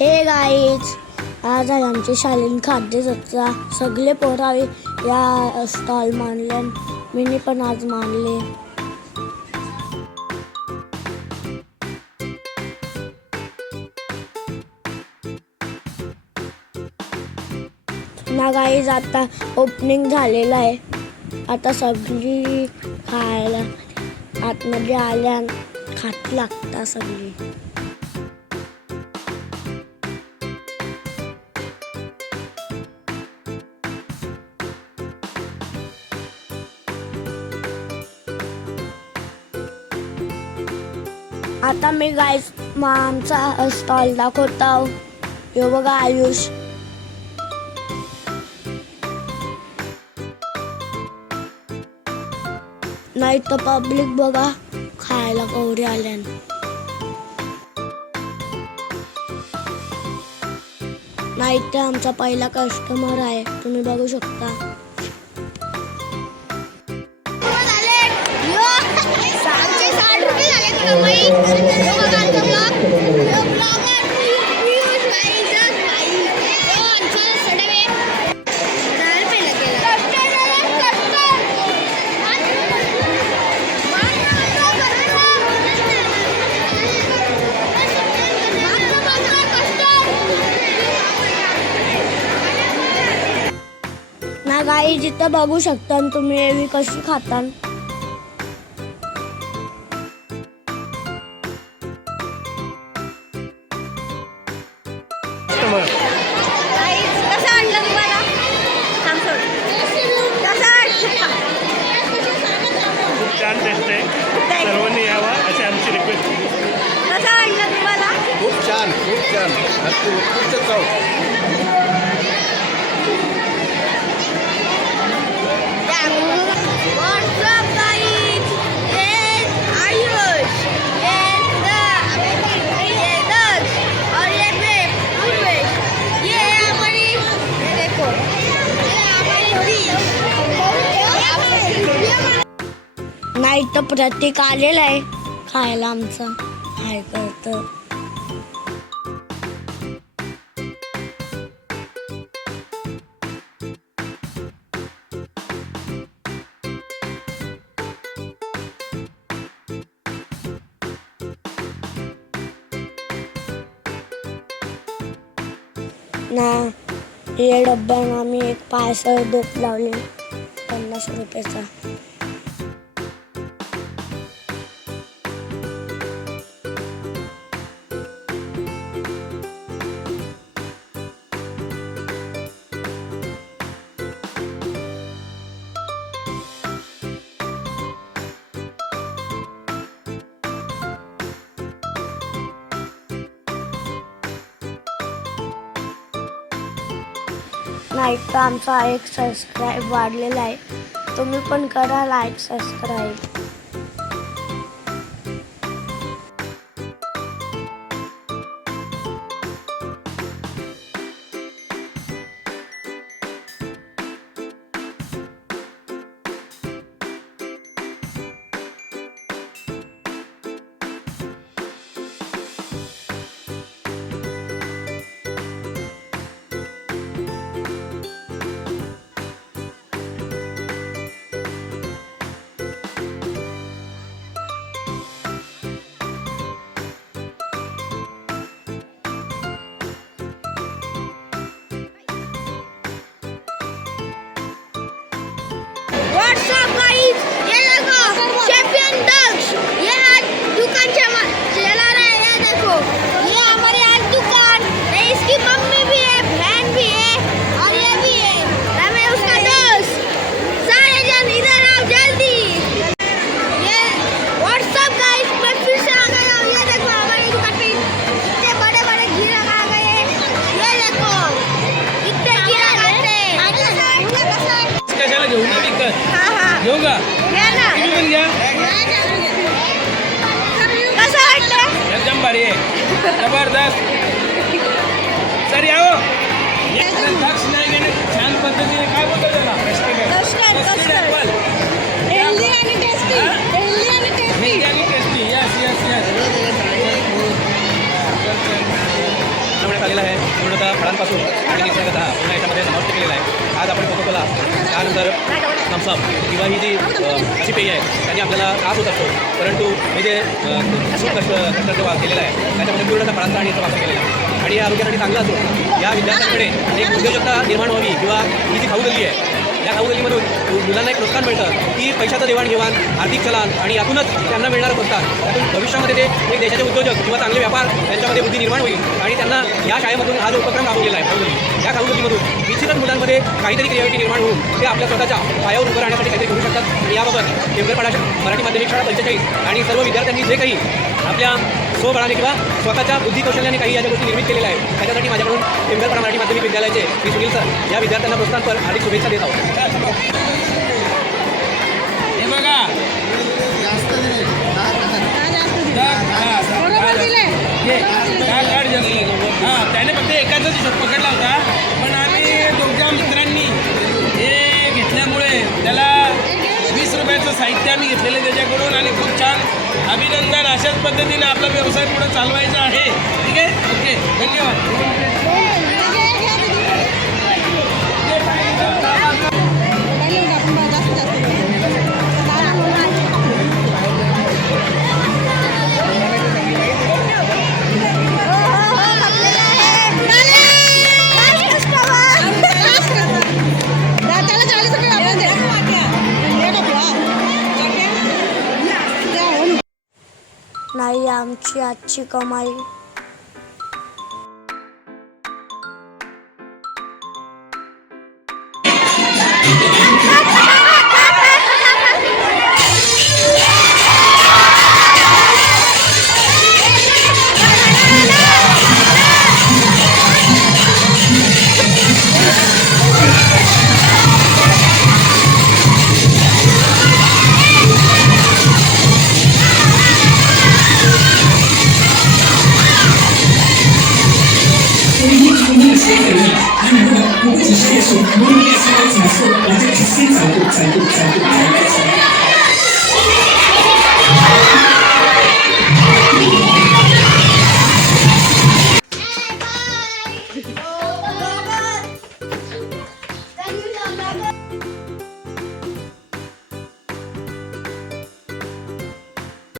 हे गाईज, आज आहे आमची शालीन खाद्यजत्रा. सगळे पोरावे या स्टॉल मानले, मी पण आज मानले. ना गाईज, आता ओपनिंग झालेलं आहे. आता सगळी खायला आतमध्ये आल्या खात लागतात सगळी. आता मी गाईज आमचा स्टॉल दाखवतो. यो बघा आयुष. नाही तर पब्लिक बघा खायला कवरी आल्यान. नाही तर आमचा पहिला कस्टमर आहे, तुम्ही बघू शकता. ना गाई, जिथं बघू शकता तुम्ही एवी कशी खाता. छान टेस्ट आहे, सर्वांनी यावा अशी आमची रिक्वेस्ट. कसं वाटलं तुम्हाला? खूप छान, खूप छान. उत्कृष्ट चव. नाही तर प्रतीक आलेला आहे खायला आमचा. हाय करतं. ना या डब्यानं आम्ही एक पायसळ डोक लावले 50 रुपयाचा. नाही तर आमचा एक सबस्क्राईब वाढलेला आहे, तुम्ही पण करा like subscribe. What's up guys? ये देखो चैंपियन डग्स. ये आज दुकान चला रहा है. ये देखो, ये हमारे आज दुकान है. इसकी मम्मी भी है, बहन भी है और ये भी है. हमें उसका दोस्त. सारे जन इधर आओ जल्दी. ये What's up guys? मैं फिर से आ गया हूँ. ये देखो हमारी दुकान पे इतने बड़े बड़े घी लगा गए. ये देखो इतने घी लगाते हैं. कशाला घेऊ ना विकत? घेऊ का? किती पण घ्या. कसं वाटतं? एकदम भारी आहे, जबरदस्त. सर यावं. द्राक्ष नाही घेणे छान पद्धतीने. काय बोलतो त्याला? Custard Apple. हेल्दी आणि टेस्टी. हेल्दी आणि टेस्टी. Yes yes yes. करण्यात आलेला आहे. पूर्णतः फळांपासून आणि निसर्गतः पूर्ण याच्यामध्ये समाविष्ट केलेला आहे. आज आपण कोकोकोला त्यानंतर थम्सअप किंवा ही जी अशी पेय आहे त्यांनी आपल्याला त्रास होत असतो, परंतु हे जे खूप कष्टाचा केलेला आहे त्याच्यामध्ये पूर्णतः फळांचा आणि याचा वापर केलेला आहे आणि या आरोग्यासाठी चांगला असतो. या विद्यार्थ्यांकडे एक उद्योजकता निर्माण व्हावी किंवा ही जी खाऊ गल्ली आहे या खाऊ गल्लीमधून मुलांना एक प्रोत्साहन मिळतं की पैशाचं देवाणघेवाण, आर्थिक चलन आणि यातूनच त्यांना मिळणारं प्रोत्साहन, त्यातून भविष्यामध्ये ते एक देशाचे उद्योजक किंवा चांगले व्यापार त्यांच्यामध्ये बुद्धी निर्माण होईल आणि त्यांना या शाळेमधून हा जो उपक्रम राबवलेला आहे खाऊ गल्ली, या खाऊ गल्लीमधून निश्चितच मुलांमध्ये काहीतरी क्रिएटिव्हिटी निर्माण होऊन ते आपल्या स्वतःच्या पायावर उभं राहण्यासाठी काहीतरी करू शकतात. आणि याबाबत टेंभुर्णीपाडा मराठी माध्यमिक शाळा 45 आणि सर्व विद्यार्थ्यांनी जे काही आपल्या स्वबळाने किंवा स्वतःच्या बुद्धी कौशल्याने काही या गोष्टी निर्मित केलेल्या आहेत त्याच्यासाठी माझ्याकडून टेंभुर्णीपाडा मराठी माध्यमिक विद्यालयाचे श्री सुनील सर या विद्यार्थ्यांना प्रोत्साहनपर हार्दिक शुभेच्छा देत आहोत. हे बघा हां त्याने फक्त एकाचाच हिशोब पकडला होता, पण आम्ही दोघ्या मित्रांनी हे घेतल्यामुळे त्याला 20 रुपयाचं साहित्य आम्ही घेतलेलं त्याच्याकडून आणि खूप छान अभिनंदन. अशाच पद्धतीने आपला व्यवसाय पुढे चालवायचा आहे. ठीक आहे, ओके, धन्यवाद. नाही आमची आजची कमाई.不只是数，努力练习和紧缩，我这只是早步。